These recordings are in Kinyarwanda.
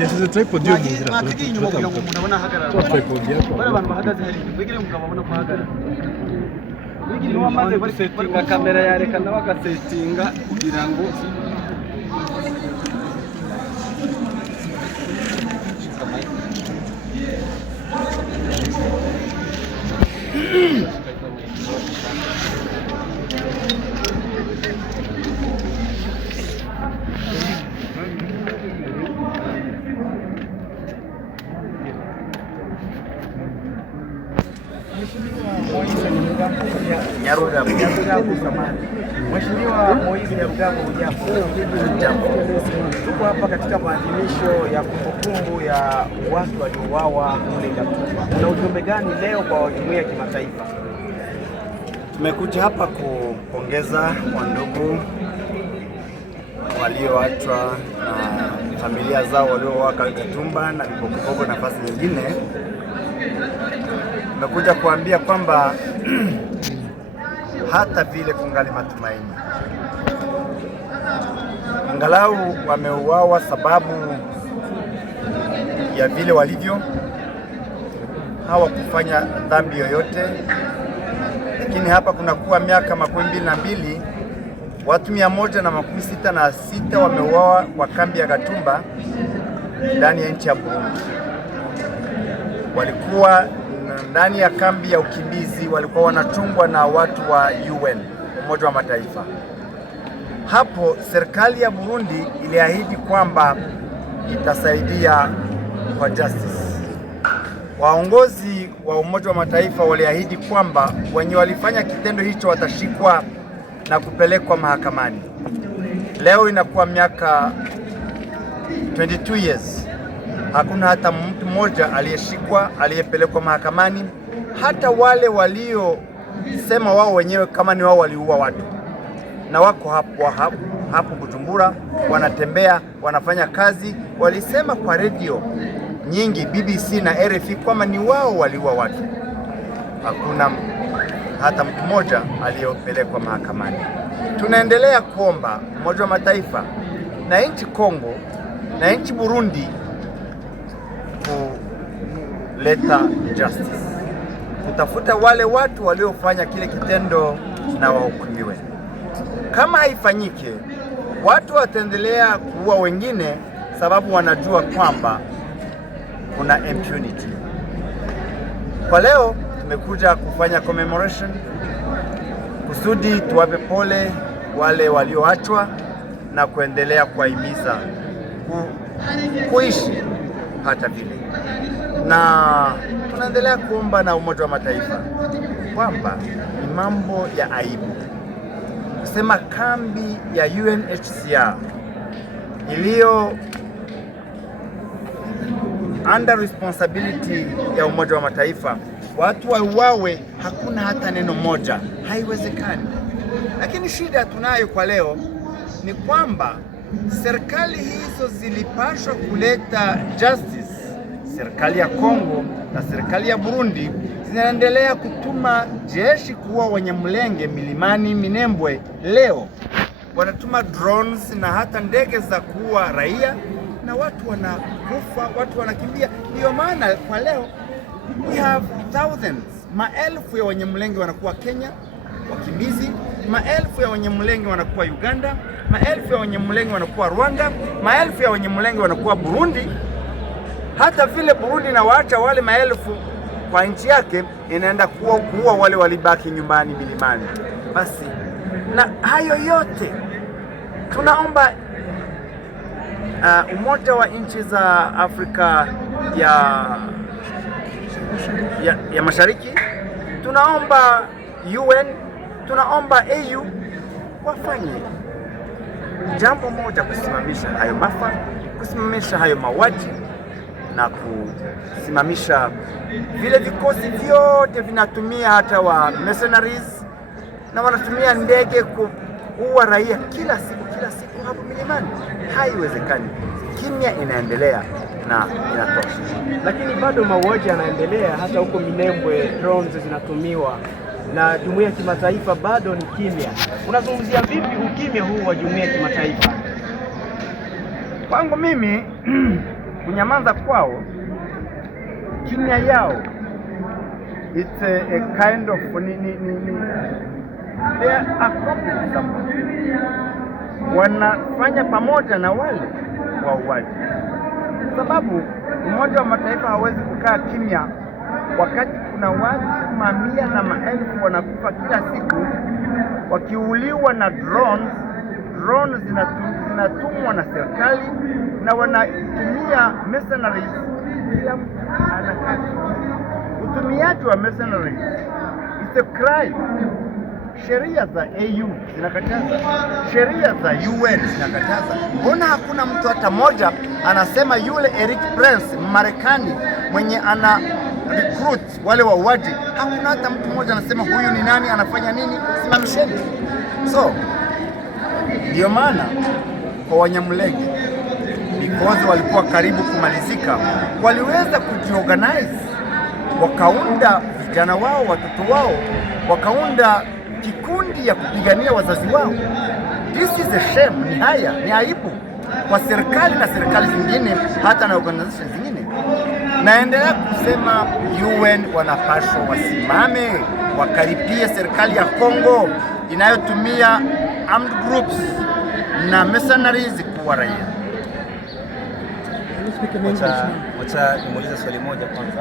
yasize tripod yo mu nzira. Mwategeye inyuma kugira ngo umuntu abone ahagarara. Tripod yako. Bari abantu bahagaze hari. Wigire mugabo abone ko ahagarara. Wigire wamaze gusetinga kamera yarekana bagasetinga kugira ngo Mheshimiwa Moise Nyarugabo, hujambo? Tuko hapa katika maadhimisho ya kumbukumbu ya watu waliouawa kule Gatumba. Una ujumbe gani leo kwa jumuiya ya kimataifa? Tumekuja hapa kupongeza wandugu walioachwa na familia zao waliouawa Gatumba na Vibogobogo na nafasi nyingine. Tumekuja kuambia kwamba hata vile kungali matumaini, angalau wameuawa sababu ya vile walivyo, hawakufanya dhambi yoyote. Lakini hapa kunakuwa miaka 22 watu 166 wameuawa kwa kambi ya Gatumba ndani ya nchi ya Burundi. Walikuwa ndani ya kambi ya ukimbizi, walikuwa wanachungwa na watu wa UN, Umoja wa Mataifa. Hapo serikali ya Burundi iliahidi kwamba itasaidia kwa justice. Waongozi wa Umoja wa Mataifa waliahidi kwamba wenye walifanya kitendo hicho watashikwa na kupelekwa mahakamani. Leo inakuwa miaka 22 years. Hakuna hata mtu mmoja aliyeshikwa, aliyepelekwa mahakamani. Hata wale waliosema wao wenyewe kama ni wao waliua watu, na wako hapo Bujumbura, wanatembea, wanafanya kazi, walisema kwa redio nyingi, BBC na RFI, kwamba ni wao waliua watu. Hakuna hata mtu mmoja aliyepelekwa mahakamani. Tunaendelea kuomba Umoja wa Mataifa na nchi Kongo na nchi Burundi kuleta justice, kutafuta wale watu waliofanya kile kitendo na wahukumiwe. Kama haifanyike, watu wataendelea kuua wengine sababu wanajua kwamba kuna impunity. Kwa leo tumekuja kufanya commemoration kusudi tuwape pole wale walioachwa na kuendelea kuwahimiza kuishi hata vile, na tunaendelea kuomba na Umoja wa Mataifa kwamba ni mambo ya aibu kusema kambi ya UNHCR iliyo under responsibility ya Umoja wa Mataifa watu wauawe, hakuna hata neno moja. Haiwezekani. Lakini shida tunayo kwa leo ni kwamba serikali hizo zilipaswa kuleta justice. Serikali ya Kongo na serikali ya Burundi zinaendelea kutuma jeshi kuua Wanyamulenge milimani Minembwe. Leo wanatuma drones na hata ndege za kuua raia, na watu wanakufa, watu wanakimbia. Ndiyo maana kwa leo we have thousands, maelfu ya Wanyamulenge wanakuwa Kenya wakimbizi, maelfu ya Wanyamulenge wanakuwa Uganda, maelfu ya Wanyamulenge wanakuwa Rwanda, maelfu ya Wanyamulenge wanakuwa Burundi. Hata vile Burundi na waacha wale maelfu kwa nchi yake, inaenda kuua wale walibaki nyumbani milimani. Basi na hayo yote tunaomba Umoja wa nchi za Afrika ya Mashariki, tunaomba UN, tunaomba AU wafanye jambo moja, kusimamisha hayo maafa, kusimamisha hayo mauaji na kusimamisha vile vikosi vyote vinatumia hata wa mercenaries na wanatumia ndege kuua raia kila siku hapo milimani. Haiwezekani. Kimya inaendelea na inatosha. Lakini bado mauaji yanaendelea hata huko Minembwe, drones zinatumiwa na jumuiya ya kimataifa bado ni kimya. Unazungumzia vipi ukimya huu wa jumuiya ya kimataifa? Kwangu mimi kunyamaza kwao, kimya yao, it's a kind of they are accomplices something. Wanafanya pamoja na wale wauaji, sababu Umoja wa Mataifa hawezi kukaa kimya wakati kuna watu mamia na maelfu wanakufa kila siku wakiuliwa na drones. Drones zinatumwa na serikali na wanatumia mercenaries. Kila mtu anakaa. Utumiaji wa mercenaries it's a crime. Sheria za AU zinakataza, sheria za UN zinakataza. Mbona hakuna mtu hata moja anasema yule Eric Prince Marekani mwenye ana recruit wale wauaji, hakuna hata mtu mmoja anasema huyu ni nani, anafanya nini? Simamisheni. So ndio maana kwa Wanyamulenge, because walikuwa karibu kumalizika, waliweza kujiorganize, wakaunda vijana wao, watoto wao, wakaunda kikundi ya kupigania wazazi wao. This is a shame, ni haya, ni aibu kwa serikali na serikali zingine, hata na organization zingine. Naendelea kusema UN wanapaswa wasimame, wakaripie serikali ya Kongo inayotumia armed groups na mercenaries kuwa raia. Wacha nimuulize swali moja kwanza.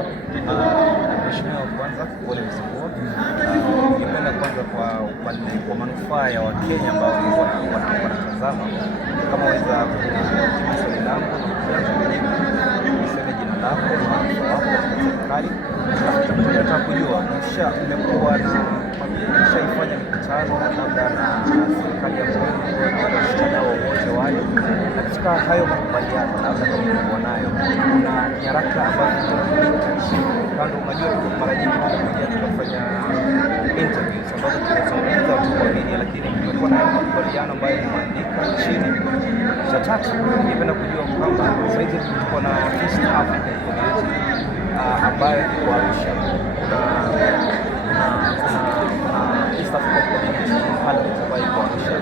Mheshimiwa, kwanza pole msikuo. Ningependa kwanza kwa manufaa ya Wakenya ambao wanatazama, kama waweza kujibu swali langu na kusema jina lako na wako katika serikali. Tunataka kujua umekuwa na mshaifanya mikutano labda na serikali ya Kongo na wale washikadau wote wale, na katika hayo makubaliano labda kama mlikuwa nayo, kuna nyaraka ambazo kando, unajua mara nyingi tunafanya interviews ambazo tunazungumza watu wawili, lakini kumekuwa na makubaliano ambayo yameandikwa chini. Cha tatu, ningependa kujua kwamba sasa hivi tuko na East African Community ambayo iko Arusha, kuna East African Community Parliament ambayo iko Arusha.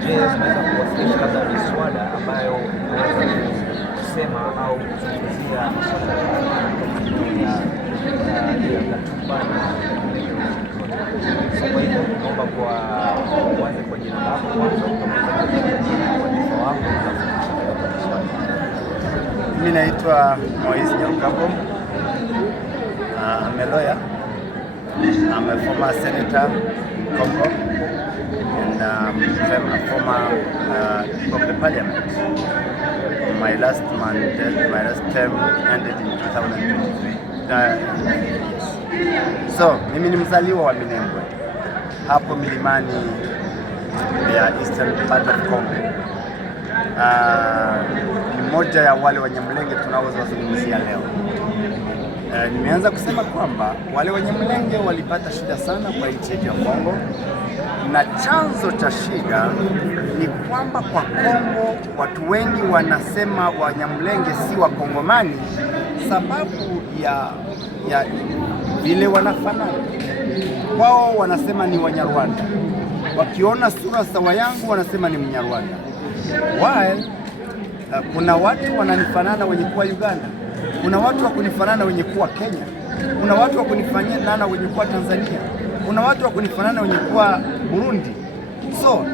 Je, tunaweza kuwasilisha labda miswada ambayo inaweza kusema au kuzungumzia masuala ya katiba na kwa hivyo naomba kuanza kwa jina lako kwanza, kwa wako. Mimi naitwa Moise Nyangabo. I'm a lawyer. I'm a former senator in Congo, and I'm a former of the parliament. My last term ended in 2023. So mimi ni mzaliwa wa Minembwe hapo milimani ya eastern part of Congo. Ni mmoja ya wale Wanyamulenge tunaozungumzia leo. Nimeanza kusema kwamba wale Wanyamulenge walipata shida sana kwa nchi yetu ya Kongo, na chanzo cha shida ni kwamba kwa Kongo watu wengi wanasema Wanyamulenge si Wakongomani sababu ya vile wanafanana. Wao wanasema ni Wanyarwanda, wakiona sura sawa yangu wanasema ni Mnyarwanda. While kuna watu wananifanana wenye kuwa Uganda, kuna watu wa kunifanana wenye kuwa Kenya, kuna watu wa kunifanana wenye kuwa Tanzania, kuna watu wa kunifanana wenye kuwa Burundi. So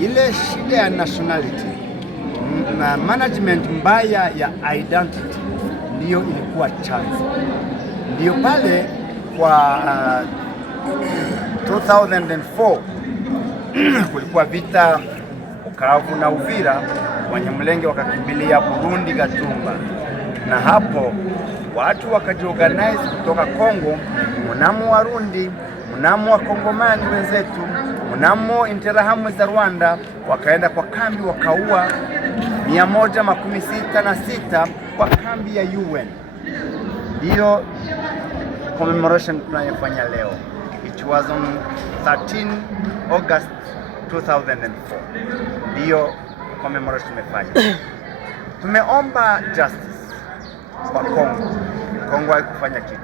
ile shida ya nationality na management mbaya ya identity ndiyo ilikuwa chanzo. Ndiyo pale kwa 2004 kulikuwa vita Bukavu na Uvira, Wanyamulenge wakakimbilia Burundi Gatumba, na hapo watu wakajiorganize kutoka Kongo, mnamo Warundi, mnamo Wakongomani wenzetu, mnamo Interahamwe za Rwanda, wakaenda kwa kambi wakaua 166 kwa kambi ya UN. Ndiyo commemoration tunayofanya leo. It was on 13 August 2004. Ndiyo commemoration tumefanya. Tumeomba justice kwa Kongo. Kongo haikufanya kitu.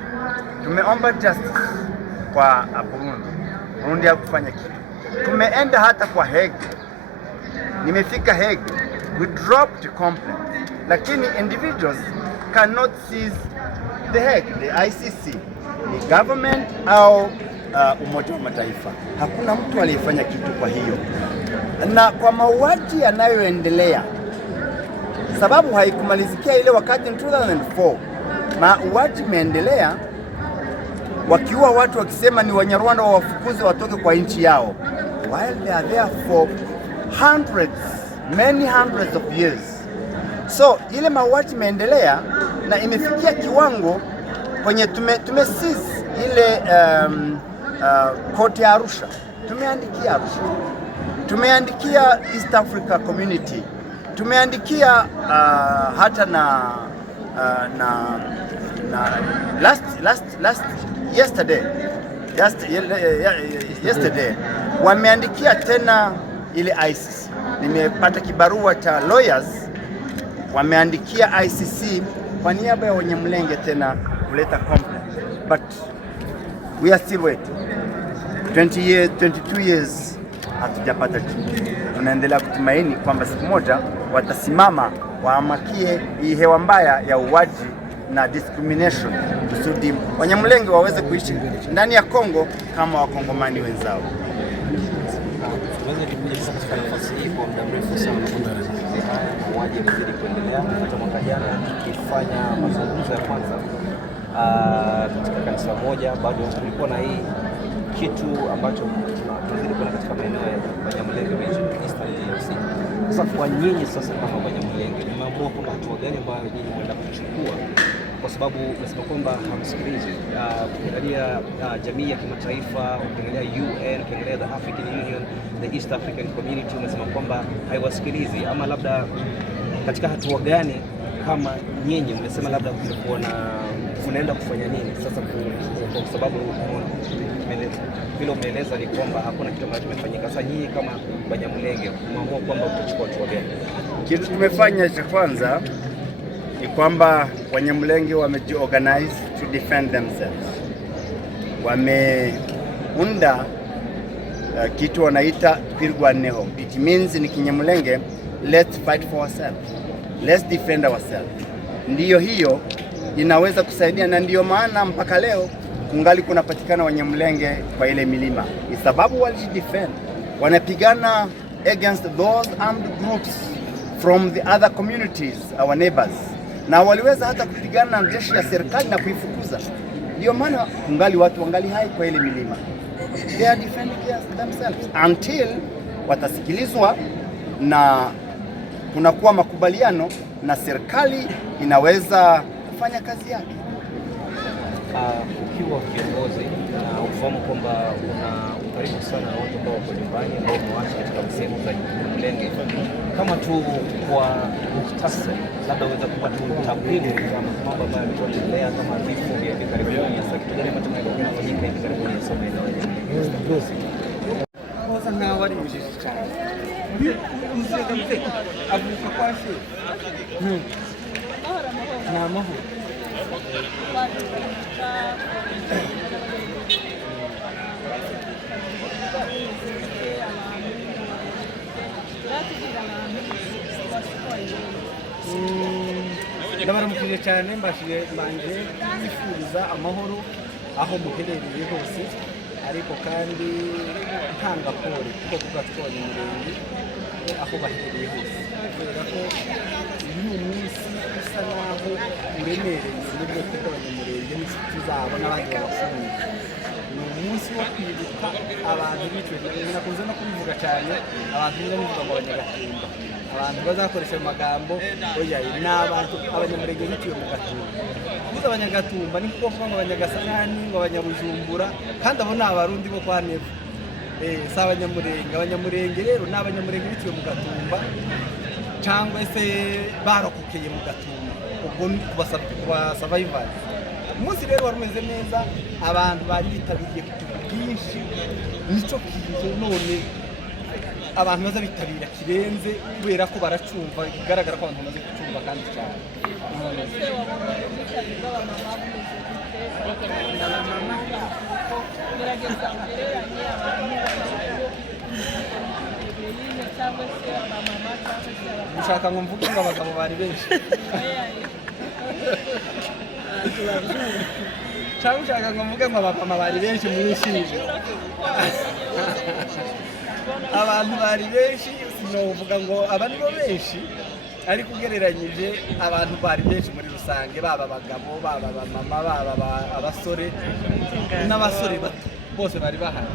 Tumeomba justice kwa Burundi. Burundi haikufanya kitu. Tumeenda hata kwa Hague. Nimefika Hague. We dropped complaint. lakini individuals cannot seize the Hague, the ICC, ni government au Umoja wa Mataifa. Hakuna mtu aliyefanya kitu. Kwa hiyo na kwa mauaji yanayoendelea, sababu haikumalizikia ile wakati 2004 mauaji imeendelea, wakiua watu wakisema ni Wanyarwanda wawafukuze watoke kwa nchi yao, while they are there for many hundreds of years. So ile mauaji imeendelea na imefikia kiwango kwenye tumeseize ile Court ya Arusha, tumeandikia Arusha, tumeandikia East Africa Community, tumeandikia hata na yesterday wameandikia tena ile ICC. Nimepata kibarua cha lawyers, wameandikia ICC kwa niaba ya Wanyamulenge tena kuleta complaint, but we are still waiting. 22 years hatujapata jibu. Tunaendelea kutumaini kwamba siku moja watasimama waamakie hii hewa mbaya ya uwaji na discrimination, kusudi Wanyamulenge waweze kuishi ndani ya Kongo kama Wakongomani wenzao. Katika nafasi hii kwa muda mrefu sana mauaji yamezidi kuendelea. Hata mwaka jana tukifanya mazungumzo ya kwanza katika kanisa moja, bado tulikuwa na hii kitu ambacho tunazidi kuona katika maeneo ya Wanyamulenge region Eastern DRC. Sasa kwa nyinyi sasa kama Wanyamulenge, mmeamua kuna hatua gani ambayo nyinyi mnaenda kuchukua? Kwa sababu nasema kwamba hamsikilizi ukiangalia jamii ya kimataifa, ukiangalia UN, ukiangalia the African Union, the East African Community, unasema kwamba haiwasikilizi, ama labda katika hatua gani kama nyinyi mmesema labda kunaenda kufanya nini sasa? Kwa sababu vile umeeleza ni kwamba hakuna kitu ambacho kimefanyika. Sasa nyinyi kama Wanyamulenge mmeamua kwamba utachukua hatua gani? Kitu tumefanya cha kwanza ni kwamba Wanyamulenge wamejiorganize to defend themselves. Wameunda kitu wanaita twirwaneho. It means ni Kinyamulenge, let's fight for ourselves, let's defend ourselves. Ndiyo hiyo inaweza kusaidia, na ndiyo maana mpaka leo kungali kunapatikana Wanyamulenge kwa ile milima, ni sababu walijidefend, wanapigana against those armed groups from the other communities, our neighbors, na waliweza hata kupigana na jeshi ya serikali na kuifukuza. Ndio maana kungali watu wangali hai kwa ile milima. They are defending themselves until watasikilizwa na kunakuwa makubaliano na serikali inaweza kufanya kazi yake. Ukiwa kiongozi na ufahamu kwamba una ukaribu sana na watu ambao wako nyumbani ambao umewaacha katika sehemu za Nyamulenge, kama tu kwa muhtasari, labda unaweza kupata takwimu kama mambo ambayo yanaendelea kama vifo vya hivi karibuni, hasa kitu gani ambacho kinafanyika hivi karibuni hasa maeneo ya Kosa nka wari ujiji cyane uzega mte avuka kwashe na mahoro ndabaramukije cyane mbashije banje kwifuriza amahoro aho muherereye hose, ariko kandi ntanga pole kuko kugatwara umurenge aho baherereye hose, kubera ko uyu munsi usa naho uremereye n'ubwo bw'abanyamurenge n'inshuti zabo n'abandi babafunze. Ni umunsi wo kwibuka abantu biciwe, nakunze no kubivuga cyane, abantu bivuga ngo Abanyagatumba, abantu bazakoresha amagambo oya ni abantu Abanyamurenge biciwe mu Gatumba. Kuza Abanyagatumba ni kuko ngo Abanyagasangani, ngo Abanyabujumbura, kandi abo ni Abarundi bo kwa Nevo. Si Abanyamurenge. Abanyamurenge rero ni Abanyamurenge biciwe mu Gatumba cyangwa se barokokeye mu Gatumba, ubwo ni kubasavayivali. Umunsi rero wari umeze neza, abantu bari bitabiriye byinshi, nicyo kintu none abantu baza bitabira kirenze, kubera ko baracumva, bigaragara ko abantu bamaze gucumva kandi cyane. cyangwa se abamama cyangwa se abagabo. ushaka ngo mvuge ngo abagabo bari benshi cyangwa ushaka ngo mvuge ngo abamama bari benshi mwishije abantu bari benshi sinovuga ngo aba nibo benshi ariko ugereranyije abantu bari benshi muri rusange baba abagabo baba abamama baba abasore n'abasore bato bose bari bahari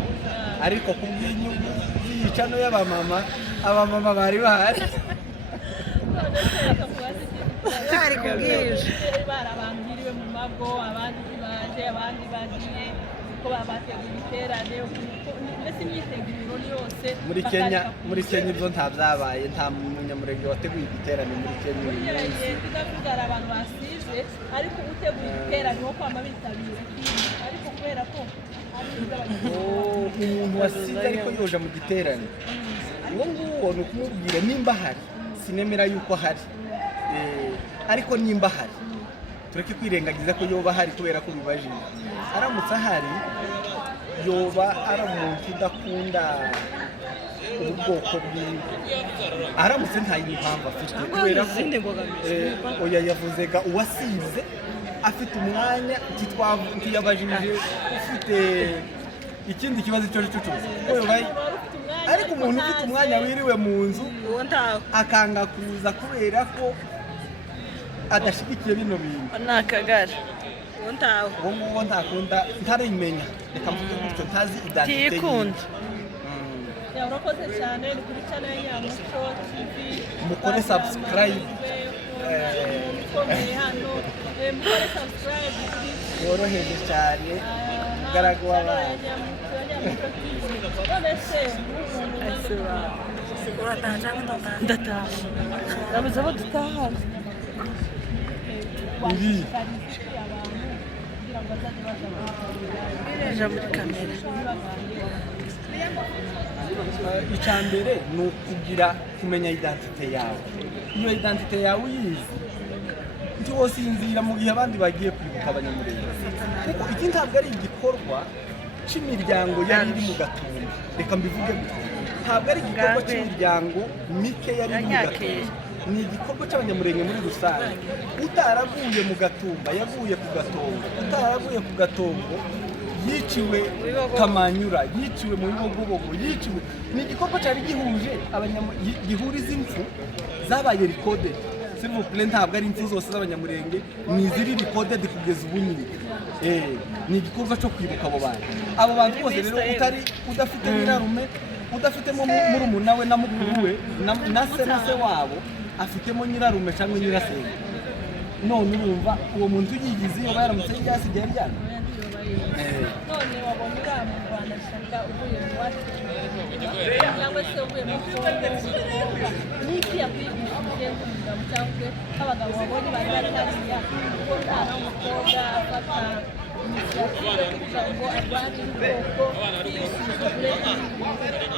ariko ku bw'inyungu z'iyicano y'abamama abamama bari bahari bari kubwije barabambiriwe mu mago abandi baje abandi bagiye ko babategura ibiterane mbese imyiteguro yose muri Kenya ibyo nta byabaye nta munyamurenge wateguye igiterane muri Kenya tudavuga abantu basize ariko uteguye igiterane wo kwama bitabira ariko kubera ko umuntu wasize ariko yoja mu giterane uwo nguwo ni ukumubwira nimba hari sinemera yuko hari ariko nimba hari tureke kwirengagiza ko yoba hari kubera ko bibajije aramutse ahari yoba ari umuntu udakunda ubwoko bwiwe aramutse nta impamvu afite kubera ko oya yavuzega uwasize afite umwanya ntiyabajije ufite ikindi kibazo icyo ari cyo cyose ariko umuntu ufite umwanya wiriwe mu nzu akanga kuza kubera ko adashyigikiye bino bintu ni akagari uwo nguwo ntakunda ntarimenya reka mvuge gutyo ntazi identite tiyikunda urakoze cyane ni kuri channel ya Nyamuco TV mukore subscribe mukore subscribe yoroheje cyane garago w'abana ndataha nabuze abo dutahana ibi bireje muri kamera icya mbere ni ukugira kumenya identite yawe iyo identite yawe uyizi ntiwosinzira mu gihe abandi bagiye kwibuka abanyamurenge kuko iki ntabwo ari igikorwa cy'imiryango yari iri mu Gatumba reka mbivuge ntabwo ari igikorwa cy'imiryango mike yari iri mu Gatumba ni igikorwa cy'abanyamurenge muri rusange utaraguye mu Gatumba yaguye ku Gatongo utaraguye ku Gatongo yiciwe Kamanyura yiciwe mu Bibogobogo yiciwe ni igikorwa cyari gihuje gihuriza impfu zabaye recorded s'il ntabwo ari impfu zose z'abanyamurenge ni iziri recorded kugeza ubu nyine ni igikorwa cyo kwibuka abo bantu bose rero udafite nyirarume udafitemo murumuna we na mukuru we na se wabo afitemo nyirarume cyangwa nyirasenge none urumva uwo muntu yigize iyo baramutse ryasigaye ryana none wabonye uriya mu Rwanda shaka uvuye mu wacu cyangwa se uvuye mu Kongo n'iki yakwigishije umugabo cyangwa abagabo babonye bari hariya kuko umwana w'umukobwa afata inisiyative kugira ngo arwanye ubwoko yisuzugure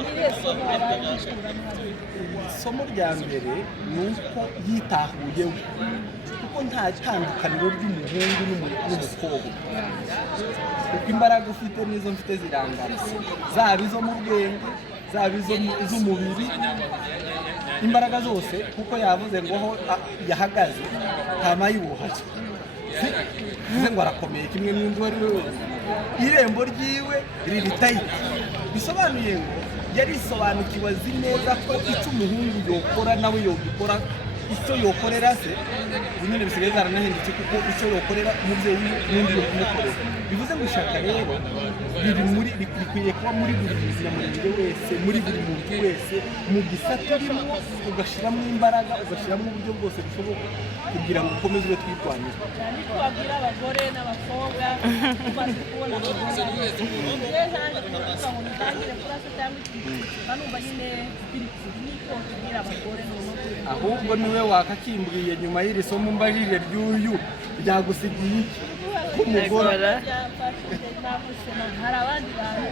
n'iriya somo abaye yishyuramo isomo rya mbere ni uko yitahuye we kuko nta tandukaniro ry'umuhungu n'umukobwa kuko imbaraga ufite n'izo mfite zirangana zaba izo mu bwenge zaba iz'umubiri imbaraga zose kuko yavuze ngo aho yahagaze ntamayubuhake bivuze ngo arakomeye kimwe n'undi uwo ari we wese irembo ryiwe riri tayiti bisobanuye ngo yarisobanukiwe azi neza ko icyo umuhungu yokora nawe yogikora icyo yokorera se nyine bisigaye zaranahindutse kuko icyo yokorera umubyeyi n'undi yomukorera bivuze ngo ishaka rero bikwiye kuba muri buri munyamurenge wese muri buri muntu wese mu gisata urimo ugashyiramo imbaraga ugashyiramo uburyo bwose bushoboka kugira ngo ukomeze ube twirwanira cyane ko babwira abagore n'abakobwa bazi kubona abagore nanjye kuvuga ngo nitangire kurasa cyangwa ikintu banumva nyine biri niko kubwira abagore ahubwo niwe wakakimbwiye nyuma y'iri somo mbajije ry'uyu ryagusigiye iki k'umugore hari abandi bantu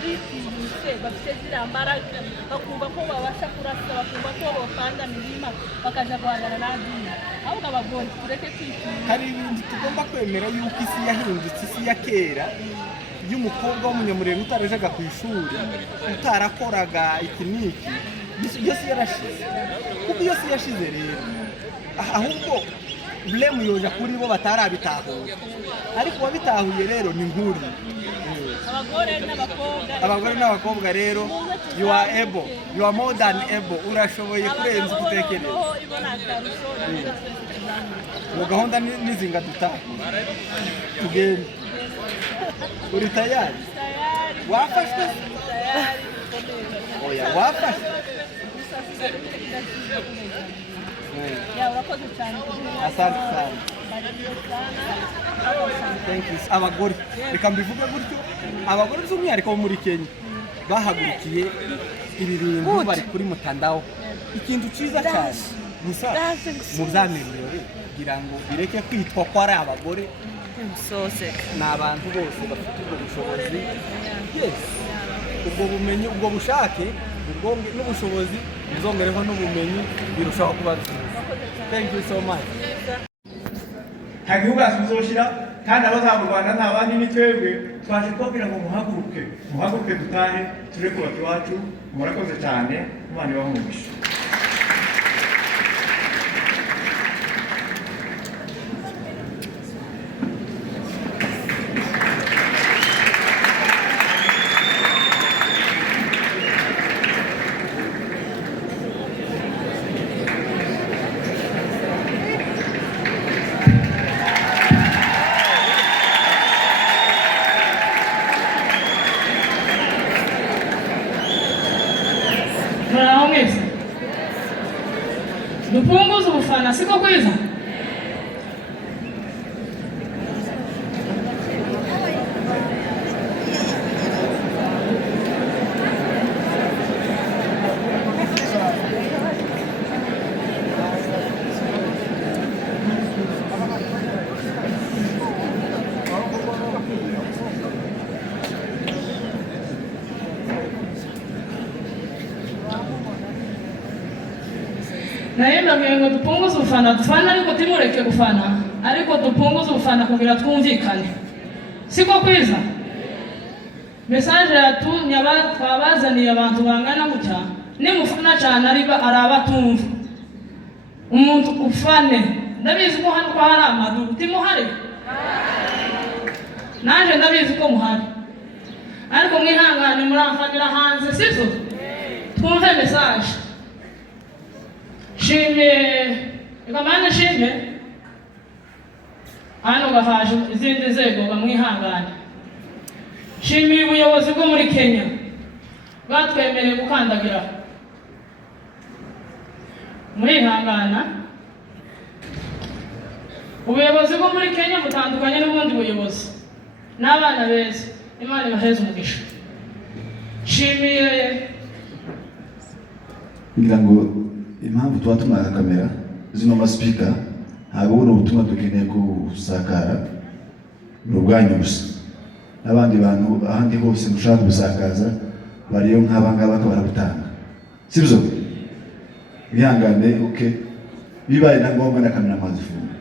bitinyutse bafite ziriya mbaraga bakumva ko babasha kurasa bakumva ko bapanda imirima bakaja guhangana n'abandi ahubwo abagore tureke kwitinya hari ibintu tugomba kwemera yuko isi yahindutse isi ya kera y'umukobwa w'umunyamurenge utarajaga ku ishuri utarakoraga iki n'iki iyo si yarashize kuko iyo si yashize rero ahubwo blame yoja kuri bo batarabitahuye ariko wabitahuye rero ni nguri abagore n'abakobwa rero you are able, you are more than able, urashoboye kurenza utekereza mu gahunda nizinga dutaha tugende uri tayari wafashwe oya wafashwe ya urakoze cyane asante sana thank you abagore reka mbivuge gutyo abagore by'umwihariko bo muri Kenya bahagurukiye ibi bintu bari kuri mutandao ikintu cyiza cyane gusa mu byamerere kugira ngo bireke kwitwa ko ari abagore n'abantu bose bafite ubwo bushobozi yes ubwo bumenyi ubwo bushake ubwo n'ubushobozi bizongereho n'ubumenyi birushaho kuba byiza thank you so much nta gihugu tuzoshira kandi abaza mu Rwanda nta bandi ni twebwe twaje kubabwira ngo muhaguruke dutahe tuje kubaka iwacu murakoze cyane Imana ibamugisha Dupunguze ubufana siko kwiza naenda ngo dupunguze ubufana dufana ariko timureke gufana ariko dupunguze ubufana kugira twumvikane siko kwiza message yatumye twabazaniye abantu bangana gutya nimufuna cyane arabatumva umuntu ufane ndabizi ko hano hari amaduru timuhari naje ndabizi ko muhari ariko mwihangane muramfanira hanze sivyo twumve message shimye ikamana shimye hano gahaje izindi nzego bamwihangane shimye ubuyobozi bwo muri Kenya bwatwemereye gukandagira mwihangana ubuyobozi bwo muri Kenya butandukanye n'ubundi buyobozi n'abana beza Imana ibaheze umugisha shimiye ngira ngo impamvu tuba tumara kamera zino maspeaker ntabwo buno butumwa dukeneye gusakara ni ubwanyu gusa n'abandi bantu ahandi hose mushaka gusakaza bariyo nk'abangaba barabutanga sibyo bihangane okay bibaye na ngombwa na kamera mazifunga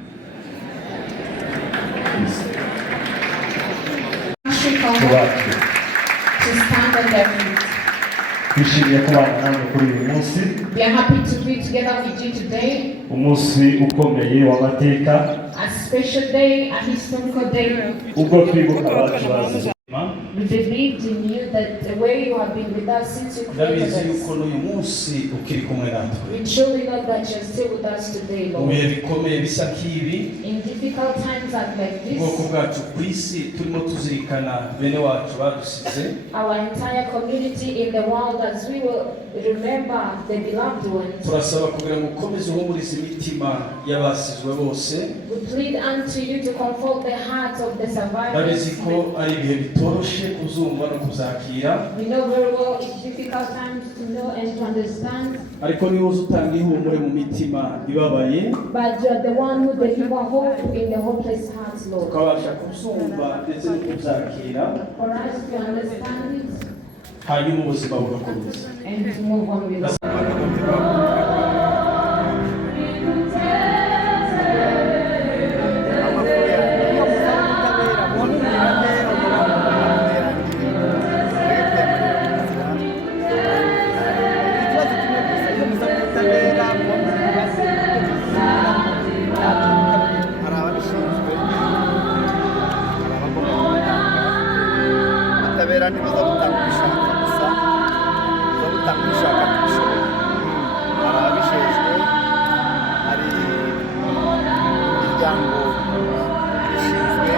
twishimiye kubana namwe kuri uyu munsi. We are happy to be together with you today. Umunsi ukomeye w'amateka. A special day, a historical day. Ubwo twibuka abacu bazize. We believed in you that the way you have been with us since you created us. yuko n'uyu munsi ukiri kumwe natwe. We truly know that you're still with us today, Lord. Mu bihe bikomeye bisa nk'ibi. In difficult times like this. Ubwoko bwacu ku isi turimo tuzirikana bene wacu badusize. Our entire community in the world, as we will remember the beloved ones. Turasaba kugira ngo ukomeze uhumurize imitima y'abasizwe bose. We plead unto you to comfort the hearts of the survivors. Babizi ko ari ibihe bitoroshe kuzumva no kuzakira. We know very well it's difficult times to know and to understand. Ariko niwe uzutanga ihumure mu mitima ibabaye. But you are the one who deliver hope in the hopeless hearts, Lord. Tukabasha kuzumva ndetse no kuzakira. For us to understand it. Hanyuma ubuzima bugakomeza. And to move on with us. kamera nibaza gutanga ibishaka gusa zo gutanga ibishaka kubishoboye hari ababishejwe hari imiryango ishinzwe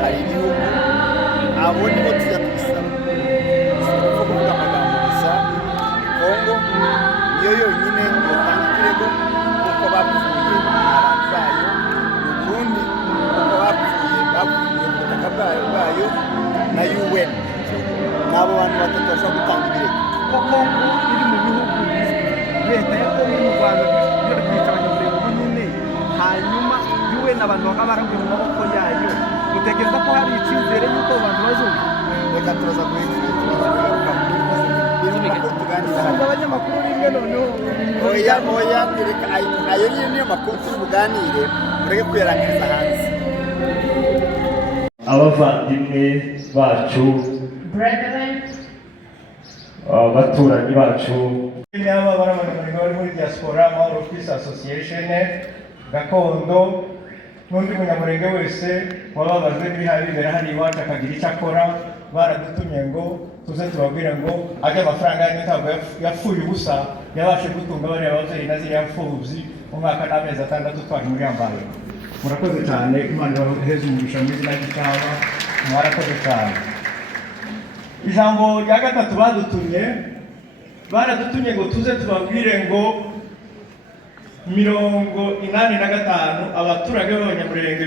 hari ibihugu abo nibo tujya tubisaba si ukuvuga kuvuga amagambo gusa Kongo niyo yonyine yotanga ikirego kuko bapfuye abantu bayo Burundi kuko bapfuye mu butaka bwayo na UN n'abo bantu batatu bashobora gutanga ibirego koko iri mu bihugu leta ya Kongo mu Rwanda yo kwica abanyamurenge nyine hanyuma UN abantu bakaba baraguye mu maboko yayo mutekereza ko hari icyizere yuko abantu bazumva reka turaza kubivuga abanyamakuru rimwe noneho oya reka ayo niyo makuru turi buganire mureke kuyarangiriza hanze abavandimwe bacu abaturanyi bacu n'aba barabanyamurenge bari muri diaspora Amahoro Peace Association gakondo n'undi munyamurenge wese wababajwe n'ibihari bibera hano iwacu akagira icyo akora baradutumye ngo tuze tubabwire ngo ajya amafaranga yanyu ntabwo yapfuye ubusa yabashe gutunga bariya babyeyi na ziriya mfubyi mu mwaka n'amezi 6 twari muri yambaye murakoze cyane Imana ibaheze umugisha mu izina ry'Icyaha mwarakoze cyane ijambo rya gatatu baradutumye ngo tuze tubabwire ngo 85 abaturage b'abanyamurenge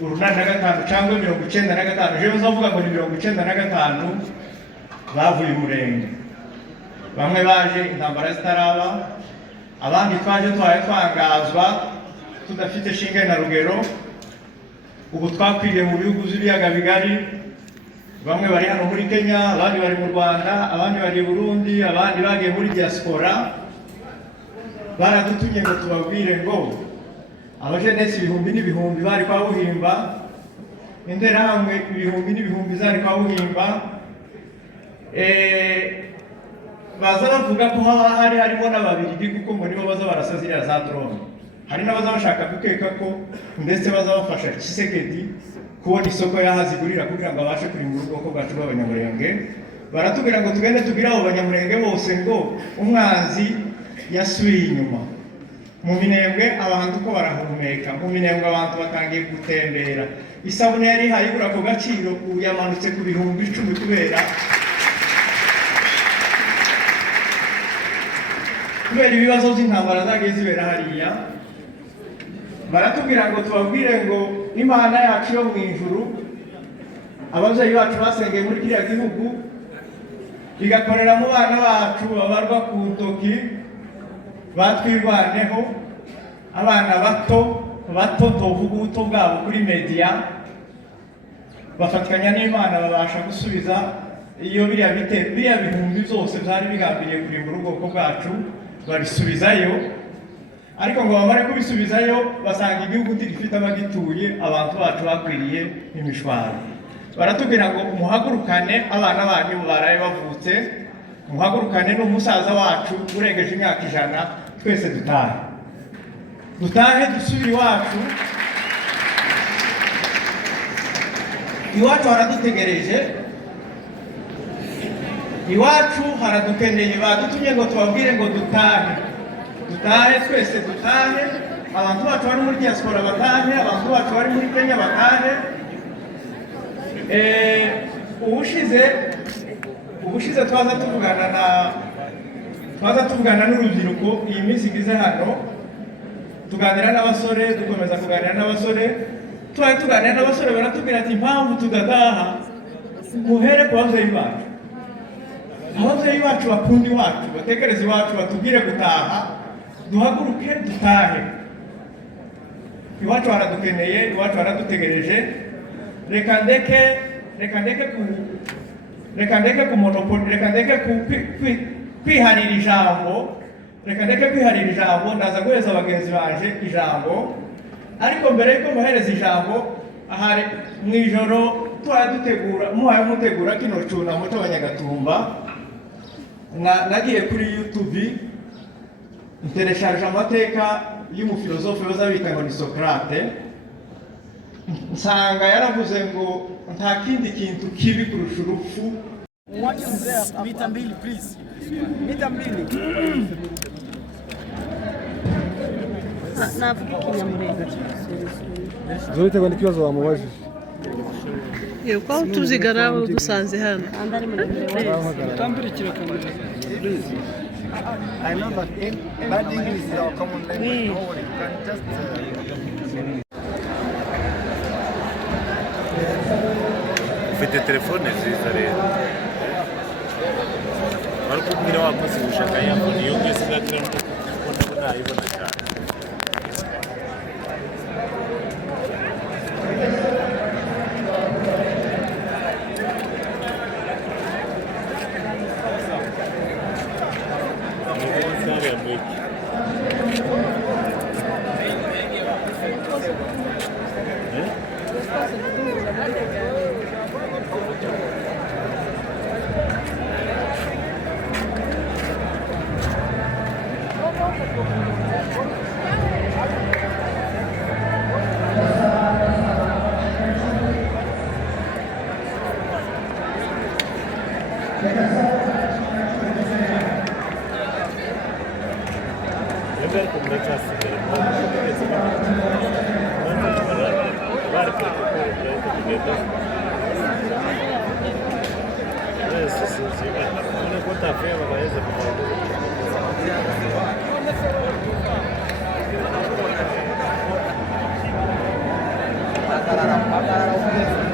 85 cyangwa 95 je bazavuga ngo ni 95 bavuye umurenge bamwe baje intambara zitaraba abandi twaje twangazwa tudafite shinge na rugero ubu twakwiriye mu bihugu by'ibiyaga bigari bamwe bari hano muri Kenya abandi bari mu Rwanda abandi bari i Burundi abandi bagiye muri diaspora baradutumye ngo tubabwire ngo abajenesi ibihumbi n'ibihumbi bari kwa Buhimba interahamwe ibihumbi n'ibihumbi zari kwa Buhimba baza bavuga ko harimo n'ababiri kuko ngo nibo baza barasa ziriya za drone hari n'abaza bashaka gukeka ko ndetse baza bafasha Tshisekedi kubona isoko yahazigurira kugira ngo abashe kurimbura ubwoko bwacu bw'abanyamurenge baratubwira ngo tugende tugire abo banyamurenge bose ngo umwanzi yasubiye inyuma mu minembwe abantu ko barahumeka mu minembwe abantu batangiye gutembera isabune yari hayigura ku gaciro yamanutse ku bihumbi 10 kubera ibibazo by'intambara zagiye zibera hariya baratubwira ngo tubabwire ngo Imana yacu yo mu ijuru ababyeyi bacu basengeye muri kiriya gihugu igakorera mu bana bacu babarwa ku ntoki batwirwaneho abana bato tuvuga ubuto bwabo kuri media bafatikanya n'Imana babasha gusubiza iyo biriya bihumbi byose byari bigambiriye kurimbura ubwoko bwacu babisubizayo ariko ngo bamare kubisubizayo basanga igihugu gifite abagituye abantu bacu bakwiriye imishwaro baratubwira ngo umuhagurukane abana banyu baraye bavutse umuhagurukane n'umusaza wacu urengeje imyaka 100 twese dutahe dusubire iwacu haradutegereje iwacu haradukeneye badutumye ngo tubabwire ngo dutahe twese dutahe abantu bacu bari muri diaspora batahe abantu bacu bari muri Kenya batahe ubushize twaza tuvugana n'urubyiruko iyi minsi igize hano tuganira n'abasore dukomeza kuganira n'abasore tuganira n'abasore baratubwira ati impamvu tudataha muhere ku babyeyi bacu ababyeyi bacu bakunda iwacu batekereza iwacu batubwire gutaha duhaguruke dutahe iwacu haradukeneye iwacu haradutegereje reka ndeke ku monopoli reka ndeke kwiharira ijambo ndaza guheza abagenzi baje ijambo ariko mbere yuko muhereza ijambo ahari mu ijoro muhaye mutegura kino cyunamo cy'abanyagatumba nagiye kuri YouTube intereshaje amateka y'umufilozofe baza bita ngo ni Socrate nsanga yaravuze ngo nta kindi kintu kibi kurusha urupfu Mita mbili please. Mita mbili. navuga ikinyamurenge Zorete kwandika ikibazo wamubajije. yego ko tuzigara dusanze hano Tambirikira kamera. Please. I know that bad English is our common language. No worry, you can just ufite telefone nziza rero ariko kubwira wakoze ubushaka yabo niyo kwese ndatira no kubona nayibona cyane pagar